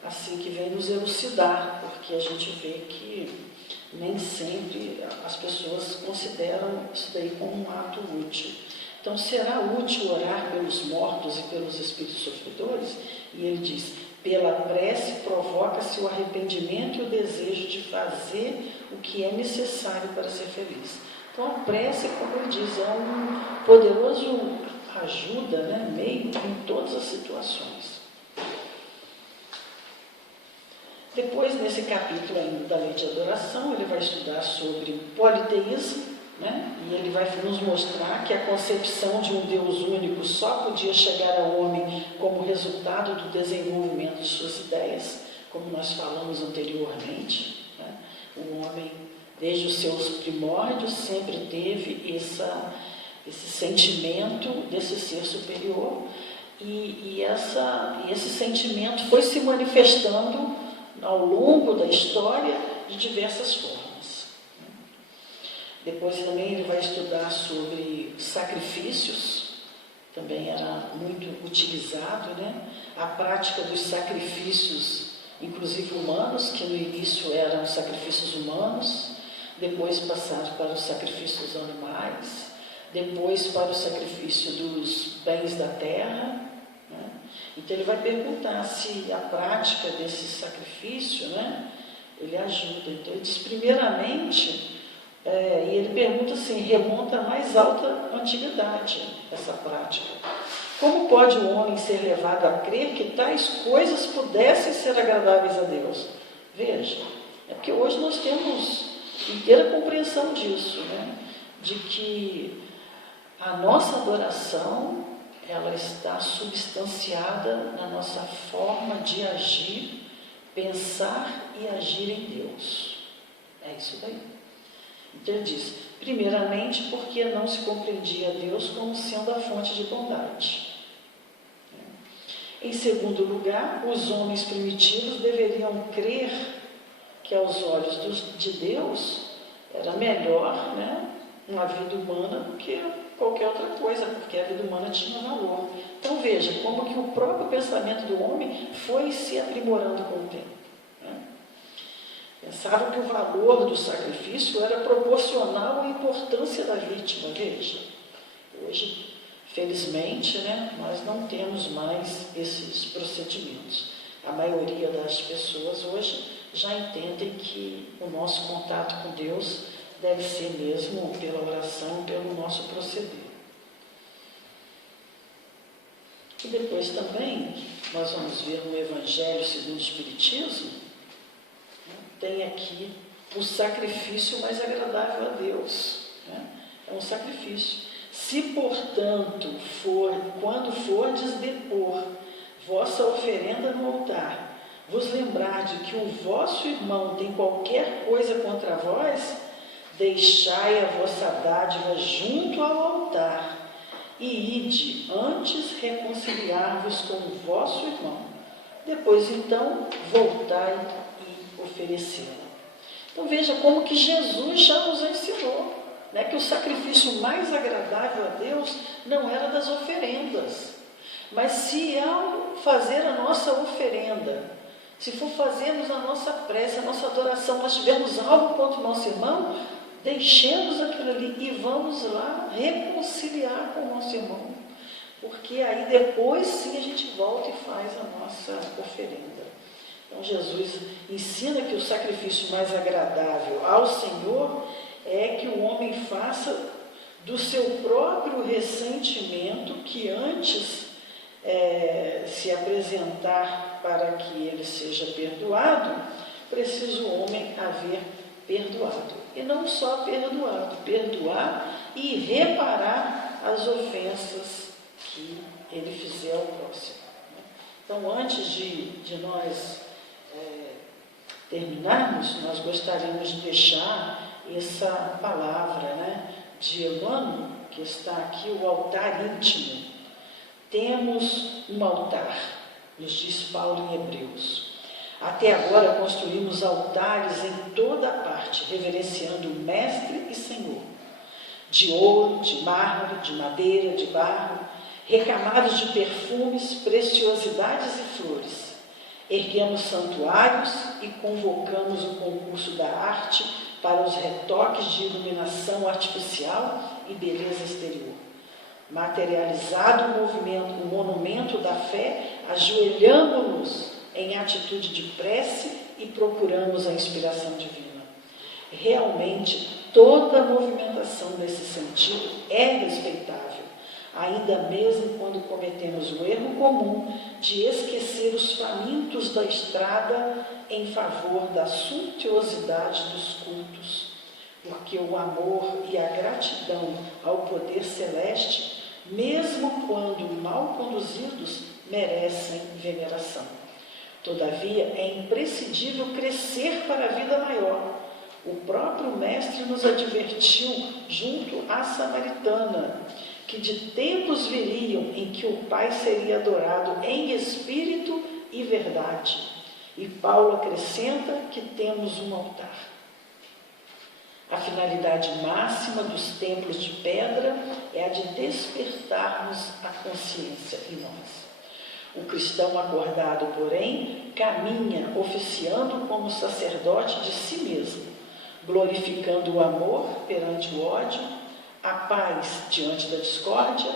assim, que vem nos elucidar, porque a gente vê que nem sempre as pessoas consideram isso daí como um ato útil. Então, será útil orar pelos mortos e pelos espíritos sofredores? E ele diz, pela prece provoca-se o arrependimento e o desejo de fazer o que é necessário para ser feliz. Então, a prece, como ele diz, é um poderoso ajuda, né, meio em todas as situações. Depois, nesse capítulo ainda da lei de adoração, ele vai estudar sobre politeísmo, né? E ele vai nos mostrar que a concepção de um Deus único só podia chegar ao homem como resultado do desenvolvimento de suas ideias, como nós falamos anteriormente, né? O homem, desde os seus primórdios, sempre teve esse sentimento desse ser superior, e esse sentimento foi se manifestando ao longo da história de diversas formas. Depois também ele vai estudar sobre sacrifícios, também era muito utilizado, né? A prática dos sacrifícios, inclusive humanos, que no início eram sacrifícios humanos, depois passaram para os sacrifícios animais, depois para o sacrifício dos bens da terra, né? Então ele vai perguntar se a prática desse sacrifício, né, ele ajuda. Então ele diz, primeiramente, e ele pergunta assim, remonta à mais alta antiguidade essa prática. Como pode o homem ser levado a crer que tais coisas pudessem ser agradáveis a Deus? Veja, é porque hoje nós temos inteira compreensão disso, né? De que a nossa adoração, ela está substanciada na nossa forma de agir, pensar e agir em Deus. É isso daí. Então ele diz, primeiramente, porque não se compreendia Deus como sendo a fonte de bondade. Em segundo lugar, os homens primitivos deveriam crer que aos olhos de Deus era melhor, né, uma vida humana do que qualquer outra coisa, porque a vida humana tinha valor. Então veja, como que o próprio pensamento do homem foi se aprimorando com o tempo. Né? Pensavam que o valor do sacrifício era proporcional à importância da vítima, veja. Hoje, felizmente, né, nós não temos mais esses procedimentos. A maioria das pessoas hoje já entendem que o nosso contato com Deus deve ser mesmo pela oração, pelo nosso proceder. E depois também, nós vamos ver no Evangelho segundo o Espiritismo, né, tem aqui o sacrifício mais agradável a Deus. Né? É um sacrifício. Se, portanto, quando fordes depor vossa oferenda no altar, vos lembrar de que o vosso irmão tem qualquer coisa contra vós, deixai a vossa dádiva junto ao altar e ide antes reconciliar-vos com o vosso irmão. Depois, então, voltai e oferecê-la. Então, veja como que Jesus já nos ensinou, né, que o sacrifício mais agradável a Deus não era das oferendas, mas se ao fazer a nossa oferenda, se for fazermos a nossa prece, a nossa adoração, nós tivermos algo contra o nosso irmão, deixemos aquilo ali e vamos lá reconciliar com o nosso irmão, porque aí depois sim a gente volta e faz a nossa oferenda. Então Jesus ensina que o sacrifício mais agradável ao Senhor é que o homem faça do seu próprio ressentimento, que antes se apresentar para que ele seja perdoado, precisa o homem haver perdoado. E não só perdoado, perdoar e reparar as ofensas que ele fizer ao próximo. Então, antes de nós terminarmos, nós gostaríamos de deixar essa palavra, né, de Emmanuel, que está aqui, o altar íntimo. Temos um altar, nos diz Paulo em Hebreus. Até agora construímos altares em toda parte, reverenciando o Mestre e Senhor, de ouro, de mármore, de madeira, de barro, recamados de perfumes, preciosidades e flores. Erguemos santuários e convocamos o concurso da arte para os retoques de iluminação artificial e beleza exterior. Materializado o monumento da fé, ajoelhamos-nos em atitude de prece e procuramos a inspiração divina. Realmente, toda movimentação nesse sentido é respeitável, ainda mesmo quando cometemos o erro comum de esquecer os famintos da estrada em favor da suntuosidade dos cultos, porque o amor e a gratidão ao poder celeste, mesmo quando mal conduzidos, merecem veneração. Todavia, é imprescindível crescer para a vida maior. O próprio Mestre nos advertiu, junto à Samaritana, que de tempos viriam em que o Pai seria adorado em espírito e verdade. E Paulo acrescenta que temos um altar. A finalidade máxima dos templos de pedra é a de despertarmos a consciência em nós. O cristão acordado, porém, caminha oficiando como sacerdote de si mesmo, glorificando o amor perante o ódio, a paz diante da discórdia,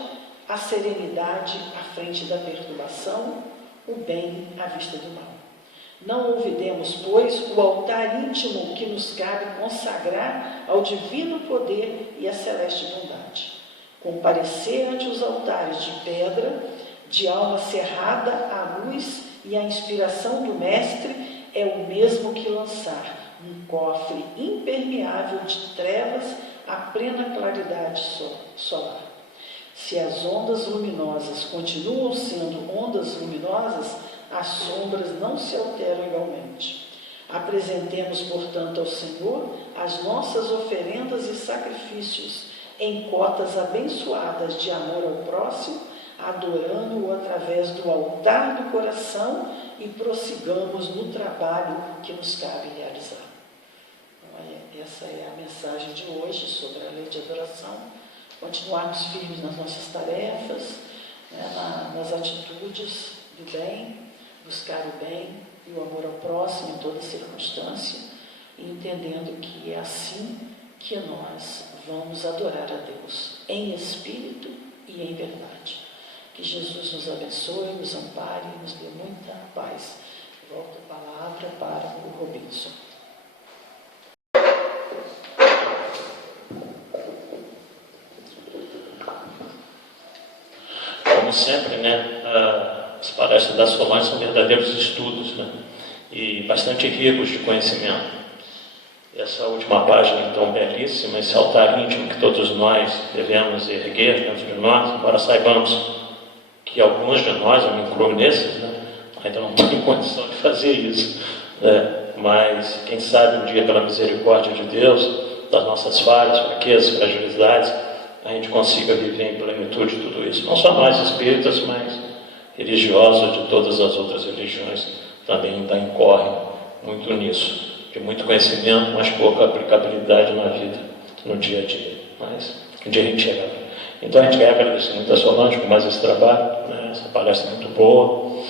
a serenidade à frente da perturbação, o bem à vista do mal. Não olvidemos, pois, o altar íntimo que nos cabe consagrar ao divino poder e à celeste bondade. Comparecer ante os altares de pedra, de alma cerrada à luz e à inspiração do Mestre, é o mesmo que lançar um cofre impermeável de trevas à plena claridade solar. Se as ondas luminosas continuam sendo ondas luminosas, as sombras não se alteram igualmente. Apresentemos, portanto, ao Senhor as nossas oferendas e sacrifícios em cotas abençoadas de amor ao próximo, adorando-o através do altar do coração e prossigamos no trabalho que nos cabe realizar. Então, essa é a mensagem de hoje sobre a lei de adoração. Continuarmos firmes nas nossas tarefas, nas atitudes do bem, buscar o bem e o amor ao próximo em toda circunstância, e entendendo que é assim que nós vamos adorar a Deus, em espírito e em verdade. Que Jesus nos abençoe, nos ampare e nos dê muita paz. Volto a palavra para o Robinson. Como sempre, as palestras da Solange são verdadeiros estudos, e bastante ricos de conhecimento. Essa última página, então, belíssima, esse altar íntimo que todos nós devemos erguer dentro de nós, embora saibamos que alguns de nós, eu me incluo nesses, ainda não têm condição de fazer isso, mas quem sabe um dia, pela misericórdia de Deus, das nossas falhas, fraquezas, fragilidades, a gente consiga viver em plenitude tudo isso. Não só nós espíritas, mas religiosos de todas as outras religiões também ainda incorrem muito nisso, de muito conhecimento, mas pouca aplicabilidade na vida, no dia a dia. Mas um dia a gente chega lá. Então a gente quer agradecer muito a Solange por mais esse trabalho, essa palestra muito boa,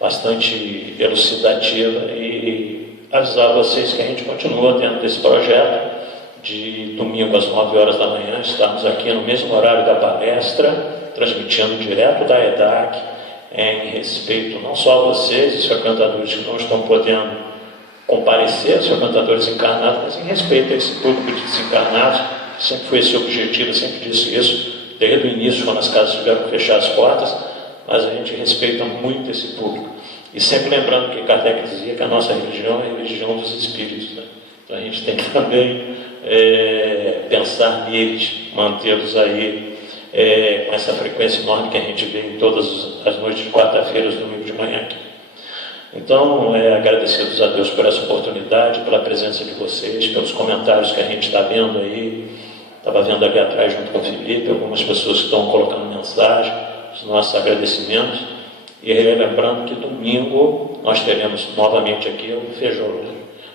bastante elucidativa, e avisar vocês que a gente continua dentro desse projeto de domingo às 9 horas da manhã, estamos aqui no mesmo horário da palestra, transmitindo direto da EDAC, em respeito não só a vocês, os frequentadores que não estão podendo comparecer, os frequentadores encarnados, mas em respeito a esse público de desencarnados. Sempre foi esse o objetivo, eu sempre disse isso, desde o início, quando as casas tiveram que fechar as portas, mas a gente respeita muito esse público. E sempre lembrando que Kardec dizia que a nossa religião é a religião dos espíritos, Então a gente tem que também pensar neles, mantê-los aí com essa frequência enorme que a gente vê em todas as noites de quarta-feira, domingo de manhã aqui. Então, agradecidos a Deus por essa oportunidade, pela presença de vocês, pelos comentários que a gente está vendo aí. Estava vendo ali atrás, junto com o Felipe, algumas pessoas que estão colocando mensagem, os nossos agradecimentos. E lembrando que domingo nós teremos novamente aqui o Feijolo.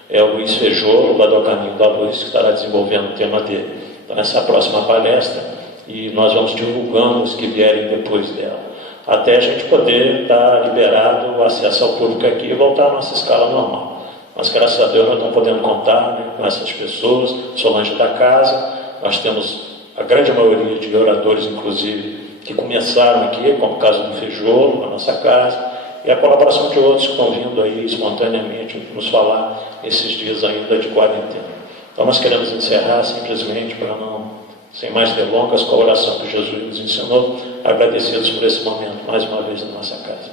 É o Luiz Feijolo, lá do Caminho da Luz, que estará desenvolvendo o tema dele. Então, essa é a próxima palestra, e nós vamos divulgando os que vierem depois dela, até a gente poder estar liberado o acesso ao público aqui e voltar à nossa escala normal. Mas, graças a Deus, nós estamos podendo contar com essas pessoas, Solange da casa. Nós temos a grande maioria de oradores, inclusive, que começaram aqui, como o caso do Feijolo, na nossa casa, e a colaboração de outros que estão vindo aí espontaneamente nos falar esses dias ainda de quarentena. Então nós queremos encerrar simplesmente, para não, sem mais delongas, com a oração que Jesus nos ensinou, agradecidos por esse momento, mais uma vez, na nossa casa.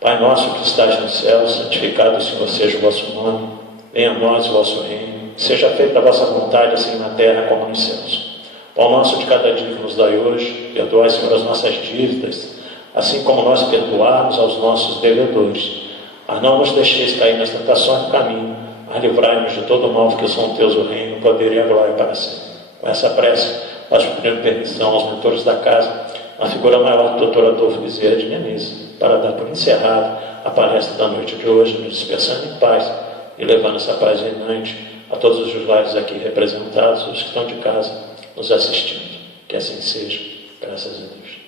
Pai nosso que estás no céu, santificado seja o vosso nome, venha a nós o vosso reino, seja feita a vossa vontade, assim na terra como nos céus. Pão nosso de cada dia que nos dai hoje, perdoai, Senhor, as nossas dívidas, assim como nós perdoarmos aos nossos devedores. Mas não nos deixeis cair nas tentações do caminho, mas livrai-nos de todo o mal, porque são teus o reino, o poder e a glória para sempre. Com essa prece, nós pedimos permissão aos mentores da casa, na figura maior do Dr. Adolfo Bezerra de Menezes, para dar por encerrado a palestra da noite de hoje, nos dispersando em paz e levando essa paz reinante a todos os lares aqui representados, os que estão de casa nos assistindo. Que assim seja, graças a Deus.